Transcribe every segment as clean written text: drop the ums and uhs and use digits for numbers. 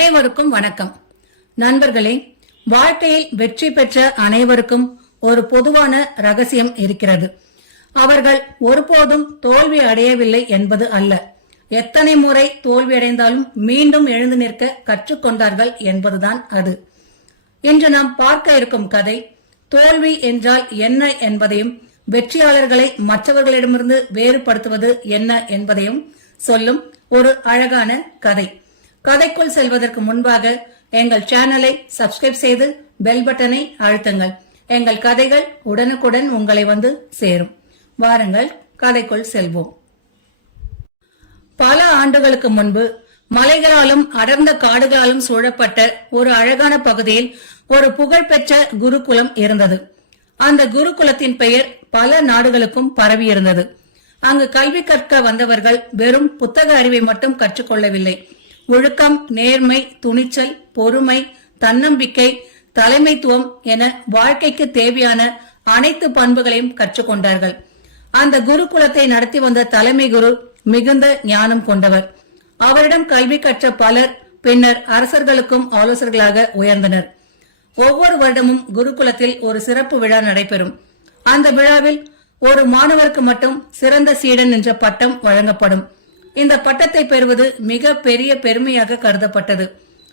அனைவருக்கும் வணக்கம். நண்பர்களே, வாழ்க்கையில் வெற்றி பெற்ற அனைவருக்கும் ஒரு பொதுவான ரகசியம் இருக்கிறது. அவர்கள் ஒருபோதும் தோல்வி அடையவில்லை என்பது அல்ல, எத்தனை முறை தோல்வி அடைந்தாலும் மீண்டும் எழுந்து நிற்க கற்றுக்கொண்டார்கள் என்பதுதான் அது. இன்று நாம் பார்க்க இருக்கும் கதை தோல்வி என்றால் என்ன என்பதையும் வெற்றியாளர்களை மற்றவர்களிடமிருந்து வேறுபடுத்துவது என்ன என்பதையும் சொல்லும் ஒரு அழகான கதை. கதைக்குள் செல்வதற்கு முன்பாக எங்கள் சேனலை சப்ஸ்கிரைப் செய்து பெல் பட்டனை அழுத்துங்கள். எங்கள் கதைகள் உடனுக்குடன் உங்களை வந்து சேரும். வாருங்கள், கதைக்குள் செல்வோம். பல ஆண்டுகளுக்கு முன்பு மலைகளாலும் அடர்ந்த காடுகளாலும் சூழப்பட்ட ஒரு அழகான பகுதியில் ஒரு புகழ்பெற்ற குருகுலம் இருந்தது. அந்த குருகுலத்தின் பெயர் பல நாடுகளுக்கும் பரவி இருந்தது. அங்கு கல்வி கற்க வந்தவர்கள் வெறும் புத்தக அறிவை மட்டும் கற்றுக்கொள்ளவில்லை. ஒழுக்கம், நேர்மை, துணிச்சல், பொறுமை, தன்னம்பிக்கை, தலைமைத்துவம் என வாழ்க்கைக்கு தேவையான அனைத்து பண்புகளையும் கற்றுக்கொண்டார்கள். அந்த குருகுலத்தை நடத்தி வந்த தலைமை குரு மிகுந்த ஞானம் கொண்டவர். அவரிடம் கல்வி கற்ற பலர் பின்னர் அரசர்களுக்கும் ஆலோசகர்களாக உயர்ந்தனர். ஒவ்வொரு வருடமும் குருகுலத்தில் ஒரு சிறப்பு விழா நடைபெறும். அந்த விழாவில் ஒரு மாணவருக்கு மட்டும் சிறந்த சீடன் என்ற பட்டம் வழங்கப்படும். இந்த பட்டத்தை பெறுவது மிக பெரிய பெருமையாக கருதப்பட்டது.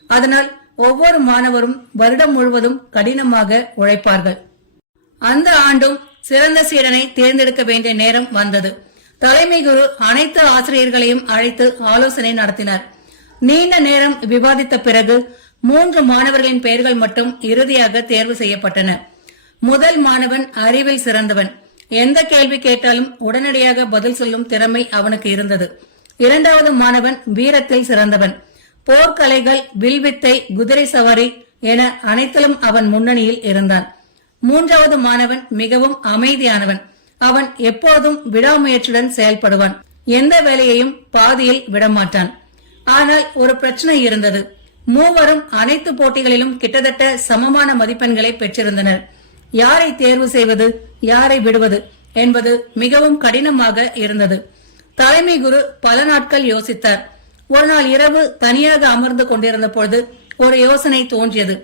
அதனால் ஒவ்வொரு மாணவரும் வருடம் முழுவதும் கடினமாக உழைப்பார்கள். அந்த ஆண்டும் சிறந்த சீடனை தேர்ந்தெடுக்க வேண்டிய நேரம் வந்தது. தலைமை குரு அனைத்து ஆசிரியர்களையும் அழைத்து ஆலோசனை நடத்தினார். நீண்ட நேரம் விவாதித்த பிறகு 3 மாணவர்களின் பெயர்கள் மட்டும் இறுதியாக தேர்வு செய்யப்பட்டன. முதல் மாணவன் அறிவில் சிறந்தவன். எந்த கேள்வி கேட்டாலும் உடனடியாக பதில் சொல்லும் திறமை அவனுக்கு இருந்தது. இரண்டாவது மாணவன் வீரத்தில் சிறந்தவன். போர்க்கலைகள், வில்வித்தை, குதிரை சவாரி என அனைத்திலும் அவன் முன்னணியில் இருந்தான். மூன்றாவது மாணவன் மிகவும் அமைதியானவன். அவன் எப்போதும் விடாமுயற்சியுடன் செயல்படுவான். எந்த வேலையையும் பாதியில் விடமாட்டான். ஆனால் ஒரு பிரச்சனை இருந்தது. மூவரும் அனைத்து போட்டிகளிலும் கிட்டத்தட்ட சமமான மதிப்பெண்களை பெற்றிருந்தனர். யாரை தேர்வு செய்வது, யாரை விடுவது என்பது மிகவும் கடினமாக இருந்தது. தலைமை குரு பல நாட்கள் யோசித்தார். ஒரு நாள் இரவு தனியாக அமர்ந்து கொண்டிருந்த பொழுது ஒரு யோசனை தோன்றியது.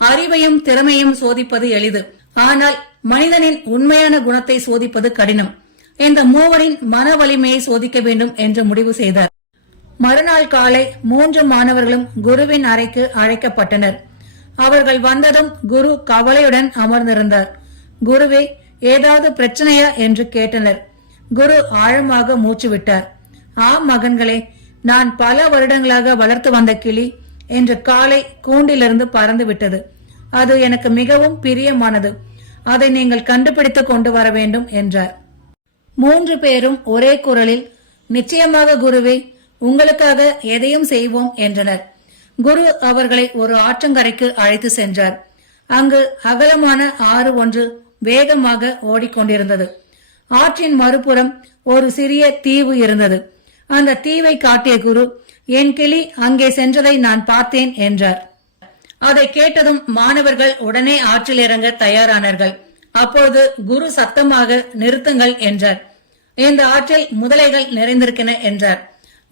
அறிவையும் திறமையும் சோதிப்பது எளிது, ஆனால் மனிதனின் உண்மையான குணத்தை சோதிப்பது கடினம். இந்த மூவரின் மன வலிமையை சோதிக்க வேண்டும் என்று முடிவு செய்தார். மறுநாள் காலை 3 மாணவர்களும் குருவின் அறைக்கு அழைக்கப்பட்டனர். அவர்கள் வந்ததும் குரு கவலையுடன் அமர்ந்திருந்தார். குருவே, ஏதாவது பிரச்சனையா என்று கேட்டனர். குரு ஆழமாக மூச்சு விட்டார். ஆம் மகன்களே, நான் பல வருடங்களாக வளர்த்து வந்த கிளி என்று காலை கூண்டிலிருந்து பறந்து விட்டது. அது எனக்கு மிகவும் பிரியமானது. அதை நீங்கள் கண்டுபிடித்துக் கொண்டு வர வேண்டும் என்றார். 3 பேரும் ஒரே குரலில் நிச்சயமாக குருவே, உங்களுக்காக எதையும் செய்வோம் என்றனர். குரு அவர்களை ஒரு ஆற்றங்கரைக்கு அழைத்து சென்றார். அங்கு அகலமான ஆறு ஒன்று வேகமாக ஓடிக்கொண்டிருந்தது. ஆற்றின் மறுபுறம் ஒரு சிறிய தீவு இருந்தது. அந்த தீவை காட்டிய குரு, என் கிளி அங்கே சென்றதை நான் பார்த்தேன் என்றார். அதை கேட்டதும் மாணவர்கள் உடனே ஆற்றில் இறங்க தயாரானார்கள். அப்பொழுது குரு சத்தமாக நிறுத்துங்கள் என்றார். இந்த ஆற்றில் முதலைகள் நிறைந்திருக்கின என்றார்.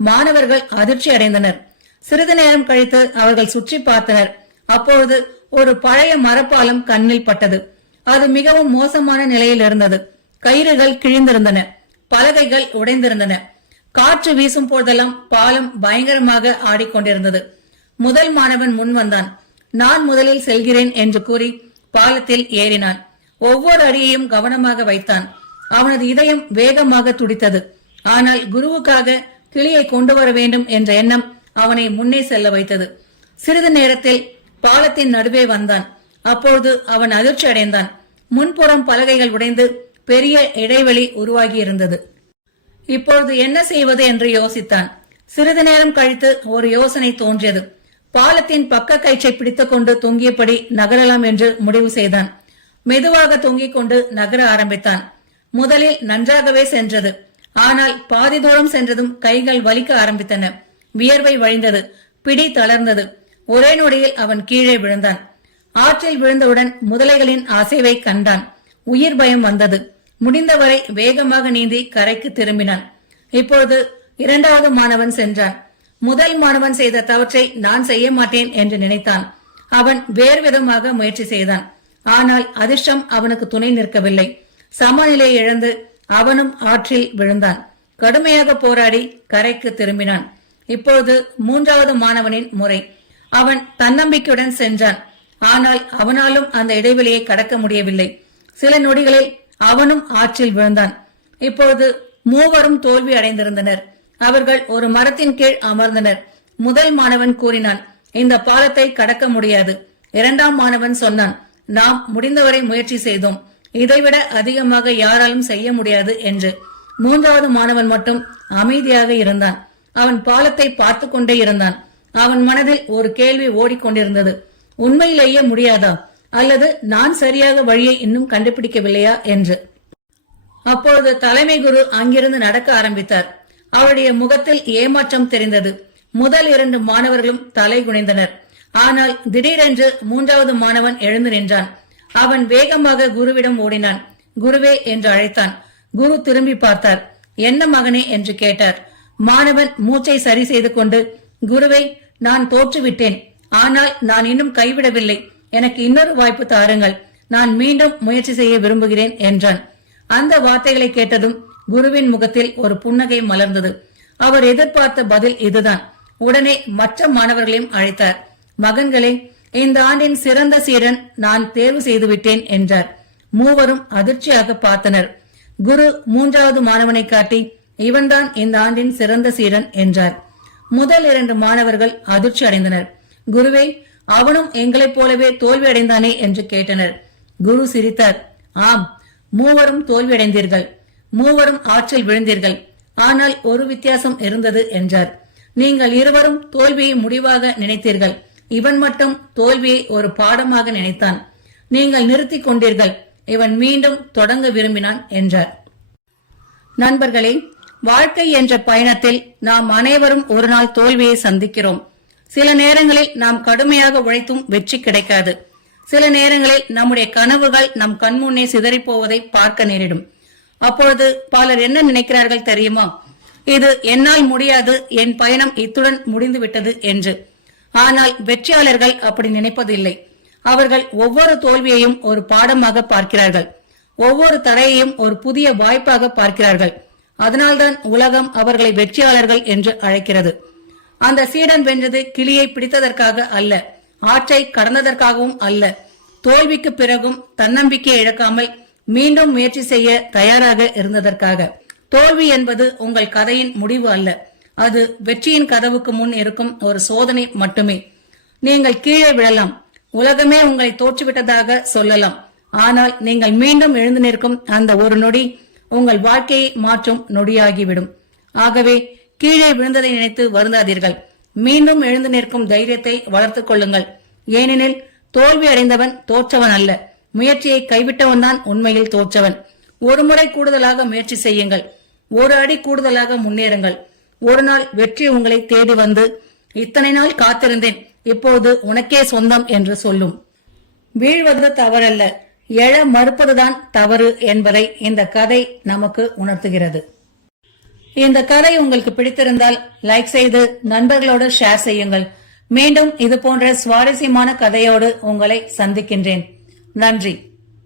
மாணவர்கள் அதிர்ச்சி அடைந்தனர். சிறிது நேரம் கழித்து அவர்கள் சுற்றி பார்த்தனர். அப்பொழுது ஒரு பழைய மரப்பாலம் கண்ணில் பட்டது. அது மிகவும் மோசமான நிலையில் இருந்தது. கயிறுகள் கிழிந்திருந்தன, பலகைகள் உடைந்திருந்தன. காற்று வீசும் போதெல்லாம் பாலம் பயங்கரமாக ஆடிக்கொண்டிருந்தது. முதல் மாணவன் முன் வந்தான். நான் முதலில் செல்கிறேன் என்று கூறி பாலத்தில் ஏறினான். ஒவ்வொரு அடியையும் கவனமாக வைத்தான். அவனது இதயம் வேகமாக துடித்தது. ஆனால் குருவுக்காக கிளியை கொண்டு வர வேண்டும் என்ற எண்ணம் அவனை முன்னே செல்ல வைத்தது. சிறிது நேரத்தில் பாலத்தின் நடுவே வந்தான். அப்பொழுது அவன் அதிர்ச்சி அடைந்தான். முன்புறம் பலகைகள் உடைந்து பெரிய இடைவெளி உருவாகி இருந்தது. இப்பொழுது என்ன செய்வது என்று யோசித்தான். சிறிது நேரம் கழித்து ஒரு யோசனை தோன்றியது. பாலத்தின் பக்க கயிற்றை பிடித்துக் கொண்டு தொங்கியபடி நகரலாம் என்று முடிவு செய்தான். மெதுவாக தொங்கிக் கொண்டு நகர ஆரம்பித்தான். முதலில் நன்றாகவே சென்றது. ஆனால் பாதி தூரம் சென்றதும் கைகள் வலிக்க ஆரம்பித்தன. வியர்வை வழிந்தது. பிடி தளர்ந்தது. ஒரே நொடியில் அவன் கீழே விழுந்தான். ஆற்றில் விழுந்தவுடன் முதலைகளின் அசைவை கண்டான். உயிர் பயம் வந்தது. முடிந்தவரை வேகமாக நீந்தி கரைக்கு திரும்பினான். இப்பொழுது 2வது மாணவன் சென்றான். முதல் மாணவன் செய்த தவற்றை நான் செய்ய மாட்டேன் என்று நினைத்தான். அவன் வேறு விதமாக முயற்சி செய்தான். ஆனால் அதிர்ஷ்டம் அவனுக்கு துணை நிற்கவில்லை. சமநிலையை இழந்து அவனும் ஆற்றில் விழுந்தான். கடுமையாக போராடி கரைக்கு திரும்பினான். இப்போது மூன்றாவது மாணவனின் முறை. அவன் தன்னம்பிக்கையுடன் சென்றான். ஆனால் அவனாலும் அந்த இடைவெளியை கடக்க முடியவில்லை. சில நொடிகளில் அவனும் ஆற்றில் விழுந்தான். இப்போது மூவரும் தோல்வி அடைந்திருந்தனர். அவர்கள் ஒரு மரத்தின் கீழ் அமர்ந்தனர். முதல் மாணவன் கூறினான், இந்த பாலத்தை கடக்க முடியாது. இரண்டாம் மாணவன் சொன்னான், நாம் முடிந்தவரை முயற்சி செய்தோம், இதைவிட அதிகமாக யாராலும் செய்ய முடியாது என்று. மூன்றாவது மாணவன் மட்டும் அமைதியாக இருந்தான். அவன் பாலத்தை பார்த்து கொண்டே இருந்தான். அவன் மனதில் ஒரு கேள்வி ஓடிக்கொண்டிருந்தது. உண்மையிலேயே முடியாதா, அல்லது நான் சரியாக வழியை இன்னும் கண்டுபிடிக்கவில்லையா என்று. அப்பொழுது தலைமை குரு அங்கிருந்து நடக்க ஆரம்பித்தார். அவருடைய முகத்தில் ஏமாற்றம் தெரிந்தது. முதல் 2 மாணவர்களும் தலை குனிந்தனர். ஆனால் திடீரென்று மூன்றாவது மாணவன் எழுந்து நின்றான். அவன் வேகமாக குருவிடம் ஓடினான். குருவே என்று அழைத்தான். குரு திரும்பி பார்த்தார். என்ன மகனே என்று கேட்டார். மாணவன் மூச்சை சரி செய்து கொண்டு, குருவே, நான் தோற்றுவிட்டேன். ஆனால் நான் இன்னும் கைவிடவில்லை. எனக்கு இன்னொரு வாய்ப்பு தாருங்கள். நான் மீண்டும் முயற்சி செய்ய விரும்புகிறேன் என்றான். அந்த வார்த்தைகளை கேட்டதும் குருவின் முகத்தில் ஒரு புன்னகை மலர்ந்தது. அவர் எதிர்பார்த்த பதில் இதுதான். உடனே மற்ற மாணவர்களையும் அழைத்தார். மகன்களே, இந்த ஆண்டின் சிறந்த சீடன் நான் தேர்வு செய்துவிட்டேன் என்றார். மூவரும் அதிர்ச்சியாக பார்த்தனர். குரு மூன்றாவது மாணவனை காட்டி, இவன்தான் இந்த ஆண்டின் சிறந்த சீடன் என்றார். முதல் 2 மாணவர்கள் அதிர்ச்சி அடைந்தனர். குருவே, அவனும் எங்களைப் போலவே தோல்வி அடைந்தானே என்று கேட்டனர். குரு சிரித்தார். ஆம், மூவரும் தோல்வியடைந்தீர்கள். மூவரும் ஆற்றில் விழுந்தீர்கள். ஆனால் ஒரு வித்தியாசம் இருந்தது என்றார். நீங்கள் இருவரும் தோல்வியை முடிவாக நினைத்தீர்கள். இவன் மட்டும் தோல்வியை ஒரு பாடமாக நினைத்தான். நீங்கள் நிறுத்திக் கொண்டீர்கள். இவன் மீண்டும் தொடங்க விரும்பினான் என்றார். நண்பர்களே, வாழ்க்கை என்ற பயணத்தில் நாம் அனைவரும் ஒரு நாள் தோல்வியை சந்திக்கிறோம். சில நேரங்களில் நாம் கடுமையாக உழைத்தும் வெற்றி கிடைக்காது. சில நேரங்களில் நம்முடைய கனவுகள் நம் கண்முன்னே சிதறி போவதை பார்க்க நேரிடும். அப்பொழுது பலர் என்ன நினைக்கிறார்கள் தெரியுமா? இது என்னால் முடியாது, என் பயணம் இத்துடன் முடிந்து விட்டது என்று. ஆனால் வெற்றியாளர்கள் அப்படி நினைப்பதில்லை. அவர்கள் ஒவ்வொரு தோல்வியையும் ஒரு பாடமாக பார்க்கிறார்கள். ஒவ்வொரு தடையையும் ஒரு புதிய வாய்ப்பாக பார்க்கிறார்கள். அதனால்தான் உலகம் அவர்களை வெற்றியாளர்கள் என்று அழைக்கிறது. அந்த சீடன் வென்றது கிளியை பிடித்ததற்காக அல்ல, ஆற்றை கடந்ததற்காகவும் அல்ல. தோல்விக்கு பிறகும் தன்னம்பிக்கை இழக்காமல் மீண்டும் முயற்சி செய்ய தயாராக இருந்ததற்காக. தோல்வி என்பது உங்கள் கதையின் முடிவு அல்ல. அது வெற்றியின் கதவுக்கு முன் இருக்கும் ஒரு சோதனை மட்டுமே. நீங்கள் கீழே விழலாம். உலகமே உங்களை தோற்றுவிட்டதாக சொல்லலாம். ஆனால் நீங்கள் மீண்டும் எழுந்து நிற்கும் அந்த ஒரு நொடி உங்கள் வாழ்க்கையை மாற்றும் நொடியாகிவிடும். ஆகவே கீழே விழுந்ததை நினைத்து வருந்தாதீர்கள். மீண்டும் எழுந்து நிற்கும் தைரியத்தை வளர்த்துக் கொள்ளுங்கள். ஏனெனில் தோல்வி அடைந்தவன் தோற்றவன் அல்ல, முயற்சியை கைவிட்டவன் தான் உண்மையில் தோற்றவன். ஒரு முறை கூடுதலாக முயற்சி செய்யுங்கள். ஒரு அடி கூடுதலாக முன்னேறுங்கள். ஒரு நாள் வெற்றி உங்களை தேடி வந்து, இத்தனை நாள் காத்திருந்தேன், இப்போது உனக்கே சொந்தம் என்று சொல்லும். வீழ்வது தவறல்ல, எழ மறுப்பதுதான் தவறு என்பதை இந்த கதை நமக்கு உணர்த்துகிறது. இந்த கதை உங்களுக்கு பிடித்திருந்தால் லைக் செய்து நண்பர்களோடு ஷேர் செய்யுங்கள். மீண்டும் இது போன்ற சுவாரஸ்யமான கதையோடு உங்களை சந்திக்கின்றேன். நன்றி.